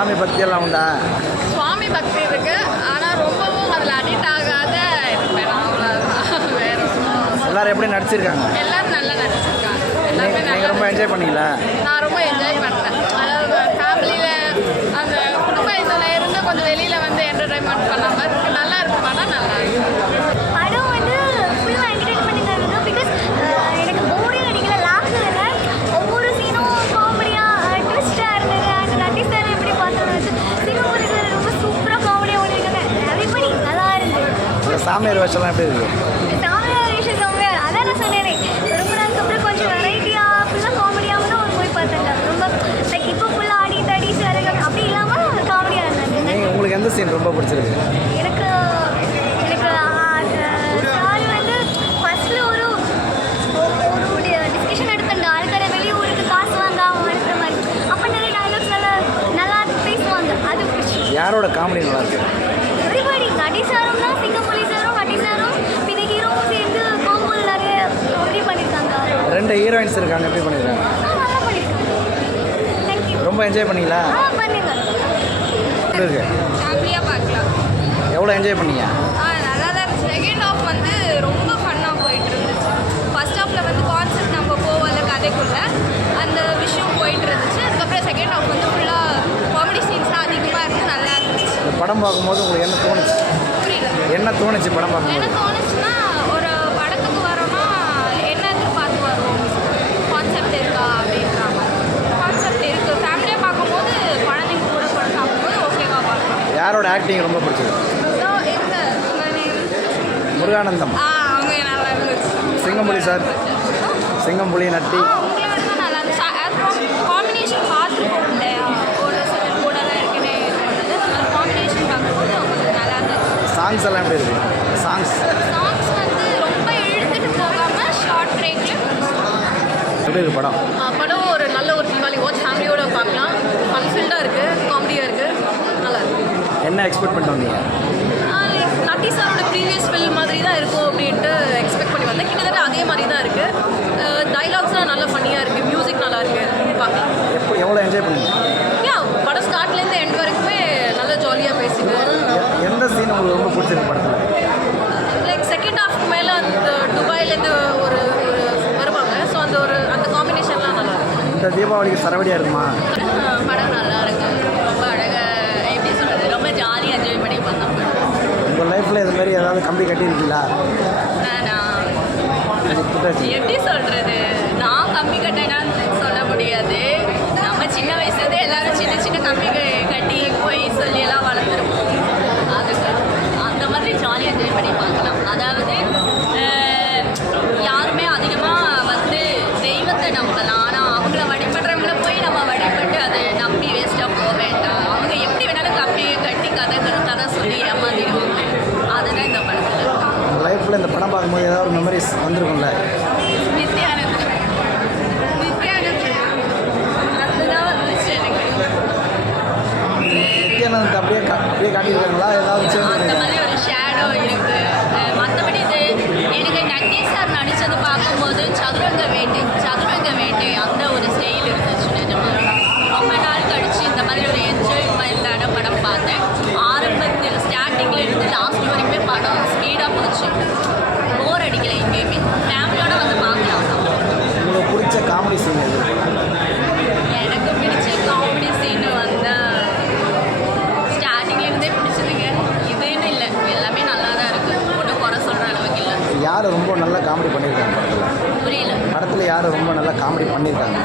சுவாமி பக்தியெல்லாம் உண்டா? சுவாமி பக்தி இருக்கு, ஆனால் ரொம்பவும் அதில் அடிக்ட் ஆகாத இருப்பேன். அவ்வளோதான், வேற எல்லாரும் எப்படி நடிச்சிருக்காங்க? எல்லாரும் நல்லா நடிச்சிருக்காங்க. எல்லாருமே நீங்கள் ரொம்ப என்ஜாய் பண்ணீங்களா? நான் ரொம்ப என்ஜாய் பண்ணேன். அதாவது ஃபேமிலியில் அந்த குடும்ப இதில் இருந்து கொஞ்சம் வெளியில் வந்து என்டர்டைன்மெண்ட் பண்ணாமல் இருக்கு. நல்லா இருக்கு, படம் நல்லா இருக்கு. படம் வந்து ஃபுல்லாக என்டர்டைன்மெண்ட்டாக இருக்குது. பிகாஸ் எனக்கு போரிங் அடிக்கல, லாஸ்ட்டில் இல்லை ஒவ்வொரு சீனும் காமெடியாக ட்விஸ்ட்டாக இருந்தது. அண்ட் நட்டி சார் எப்படி பார்த்தோம்னு வச்சு சிங்கப்பூரி சார் ரொம்ப சூப்பராக காமெடியாக ஓடிருக்காங்க. எவ்ரிபடி நல்லா இருந்தது. சாமியார் வேஷம்லாம் எப்படி இருக்குது? சாமியார் விஷயம் சாமியார் அதான் நான் சொன்னேனே, ரொம்ப நாளுக்கு அப்புறம் கொஞ்சம் வெரைட்டியாக ஃபுல்லாக காமெடியாக தான் ஒரு போய் பார்த்தாங்க. ரொம்ப லைக் இப்போ ஃபுல்லாக ஆடி தடி சார் அப்படி இல்லாமல் காமெடியாக இருந்தாங்க. உங்களுக்கு எந்த சீன் ரொம்ப பிடிச்சிருக்கு? எனக்கு சார் வந்து ஃபர்ஸ்ட்ல ஒரு டிஸ்கஷன் எடுத்துட்டு ஆள்கார வெளியூருக்கு காசு வாங்காம அனுப்புற மாதிரி அப்போ நிறைய டைலாக்ஸ் நல்லா பேசுவாங்க. அது பிடிச்சி. யாரோட காமெடி நல்லா இருக்கு? எவ்ரிபடி நடி சாரும் தான், சிங்கப்பூரி சாரும் நட்டி சாரும் பின்ன ஹீரோவும் சேர்ந்து காம்போல நிறைய ரெடி பண்ணியிருக்காங்க. 2 ஹீரோயின்ஸ் இருக்காங்க, எப்படி பண்ணியிருக்காங்க? நல்லா பண்ணியிருக்காங்க. தேங்க்யூ. ரொம்ப என்ஜாய் பண்ணீங்களா? பண்ணுங்க. எப்படி இருக்கு? ஃபேமிலியாக பார்க்கலாம். எவ்வளோ என்ஜாய் பண்ணீங்க? நல்லா தான் இருந்துச்சு. செகண்ட் ஹாஃப் வந்து ரொம்ப ஃபன்னாக போயிட்டு இருந்துச்சு. ஃபர்ஸ்ட் ஹாஃபில் வந்து கான்செப்ட் நம்ம போகல கதைக்குள்ள அந்த விஷயம் போயிட்டு இருந்துச்சு. அதுக்கப்புறம் செகண்ட் ஹாஃப் வந்து ஃபுல்லாக காமெடி சீன்ஸ்லாம் அதிகமாக இருந்து நல்லா இருந்துச்சு. இந்த படம் பார்க்கும்போது உங்களுக்கு என்ன தோணுச்சு? புரியல. என்ன தோணுச்சு படம் என்ன பார்க்கும்போது? தோணுச்சுன்னா, ஒரு படத்துக்கு வரோன்னா என்ன எதிர்பார்த்து வருவோம், கான்செப்ட் இருக்கா அப்படின்ற மாதிரி. கான்செப்ட் இருக்குது. ஃபேமிலியாக பார்க்கும்போது குழந்தைங்க கூட படம் பார்க்கும்போது ஓகேவா பார்க்கலாம். யாரோட ஆக்டிங் ரொம்ப பிடிச்சது? இந்த முருகானந்தம், அவங்க நல்லா இருந்துச்சு. சிங்கம்புலி சார், சிங்கம்புலி நட்டி. அவங்கள வந்து நல்லா இருந்துச்சு. காம்பினேஷன் பார்த்துருக்கோம் இல்லையா, ஒரு சில கூடலாம் இருக்குன்னே இது பண்ணது. அந்த காம்பினேஷன் பார்க்கும்போது அவங்களுக்கு நல்லா இருந்துச்சு. சாங்ஸ் எல்லாம் எப்படி இருக்கு? சாங்ஸ் சாங்ஸ் வந்து ரொம்ப இழுத்துட்டு போகாமல் ஷார்ட் பிரேக்கில். எப்படி இருக்கு படம்? படம் ஒரு நல்ல ஒரு தீபாவளி வாட்ச் ஃபேமிலியோட பார்க்கலாம். ஃபன்ஃபில்டாக இருக்குது, காமெடியாக இருக்குது, நல்லா இருக்குது. என்ன எக்ஸ்பெக்ட் பண்ணிட்டு வந்தீங்க? லைக் நட்டி சாரோட ப்ரீவியஸ் ஃபில்ம் மாதிரி தான் இருக்கும் அப்படின்ட்டு எக்ஸ்பெக்ட் பண்ணி வந்தேன். கிட்டத்தட்ட அதே மாதிரி தான் இருக்குது. டைலாக்ஸ்லாம் நல்லா ஃபன்னியாக இருக்குது, மியூசிக் நல்லா இருக்குது, பார்க்கலாம். எவ்வளோ என்ஜாய் பண்ணீங்க? படம் ஸ்டார்ட்லேருந்து எண்ட் வரைக்குமே நல்லா ஜாலியாக பேசிட்டு. எந்த சீன் உங்களுக்கு ரொம்ப பிடிச்சிருக்கு படத்தில்? லைக் செகண்ட் ஹாஃப்க்கு மேலே அந்த துபாயிலேருந்து ஒரு வருவாங்க. ஸோ அந்த காம்பினேஷன்லாம் நல்லா இருக்கும். இந்த தீபாவளிக்கு சரவடியாக இருக்குமா? படம் நல்லா இருக்கு, ரொம்ப அழகாக எப்படி சொல்கிறது, ரொம்ப ஜாலியாக என்ஜாய் பண்ணி பார்த்தோம். உங்கள் லைஃப்பில் இது மாதிரி ஏதாவது கம்பி கட்டியிருக்கீங்களா? எப்படி சொல்கிறது, நான் கம்பி கட்டினான்னு சொல்ல முடியாது. நம்ம சின்ன வயசுலேருந்தே எல்லாரும் சின்ன சின்ன கம்பி கட்டி போய் சொல்லி எல்லாம் வளர்த்துருப்போம். அதுக்கு அந்த மாதிரி ஜாலியாக என்ஜாய் பண்ணி பார்க்கலாம். அதாவது யாருமே அதிகமாக வந்து தெய்வத்தை நம்பலாம், ஆனால் அவங்கள வழிபடுறவங்கள போய் நம்ம வழிபட்டு அதை நம்பி வேஸ்ட்டாக போக வேண்டாம். அவங்க எப்படி வேணாலும் கம்பியை கட்டி கதை சொல்லி ஏமாத்திடுவாங்க. அதுதான் இந்த படத்தில். உங்கள் லைஃப்பில் இந்த படம் பார்க்கும்போது ஏதாவது ஒரு மெமரிஸ் வந்திருக்கும்ல? நித்யானந்த் அதுதான் வந்துச்சு எனக்கு. நித்யானந்த் அப்படியே காட்டியிருக்காங்களா? ஏதாவது அந்த சேஞ்ச்? மாதிரி ஒரு ஷேடோ இருக்குது. மற்றபடி இது எனக்கு நட்டி சார் நடித்தது பார்க்கும்போது சதுரங்க வேட்டை அந்த ஒரு ஸ்டைல் இருந்துச்சு. நிஜமாக ரொம்ப நாள் கழித்து இந்த மாதிரி ஒரு என்ஜாய்மெண்ட்டான படம் பார்த்தேன். ஆரம்பத்தில் ஸ்டார்டிங்லேருந்து லாஸ்ட் வரைக்குமே படம் ஸ்பீடாக போச்சு. போர் அடிக்கலை எங்கேயுமே. ஃபேமிலியோட வந்து பார்க்கலாம். உங்களுக்கு பிடிச்ச காமெடி சீன் எது? எனக்கு பிடிச்ச காமெடி சீன் வந்து ஸ்டார்டிங்லேருந்தே பிடிச்சதுங்க. இதுன்னு இல்லை, எல்லாமே நல்லா தான் இருக்குது. ஒன்றும் குறை சொல்கிற அளவுக்கு இல்லை. யார் ரொம்ப நல்லா காமெடி பண்ணியிருக்காங்க படத்தில்? புரியல. படத்தில் யார் ரொம்ப நல்லா காமெடி பண்ணியிருக்காங்க?